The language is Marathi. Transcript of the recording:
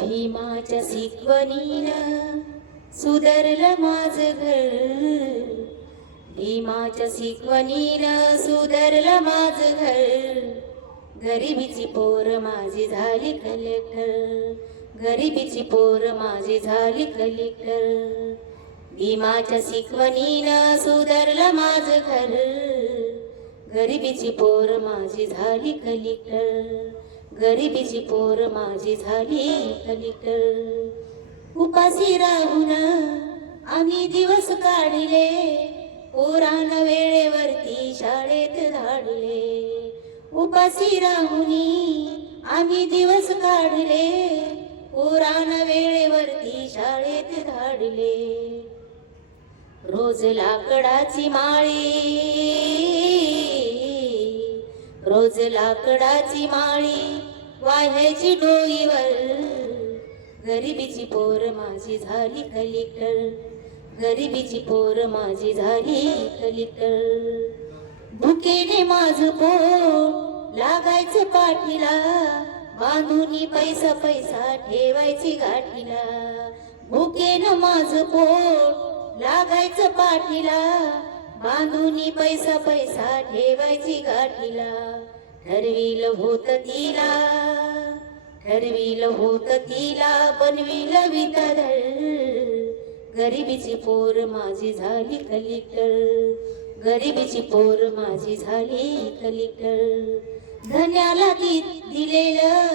भीमाच्या शिकवणीनं सुधारलं माझं घर. भीमाच्या शिकवणीनं सुधारलं माझं घर. गरिबीची पोर माझी झाली कलेक्टर. गरिबीची पोर माझी झाली कलेक्टर. भीमाच्या शिकवणीनं सुधारलं माझं घर. गरिबीची पोर माझी झाली कलेक्टर. गरिबीची पोर माझी झाली कलेक्टर. उपाशी राहून आम्ही दिवस काढले. पोरान वेळेवरती शाळेत धाडले. उपाशी राहून आम्ही दिवस काढले. पोरान वेळेवरती शाळेत धाडले. रोज लाकडाची माळी, रोज लाकडाची माळी वाह्याची डोईवर. गरिबीची पोर माझी झाली कलेक्टर. गरिबीची पोर माझी झाली कलेक्टर. भुकेने माझं पोट लागायचं पाठीला. बांधूनी पैसा पैसा ठेवायची गाठीला. भुकेनं माझं पोट लागायचं पाठीला. बांधूनी पैसा पैसा ठेवायची गाठीला. ठरविल होत तिला, ठरविल होत तिला, बनविल विधाधर. गरिबीची पोर माझी झाली कलेक्टर. गरिबीची पोर माझी झाली कलेक्टर. धन्याला दिलेलं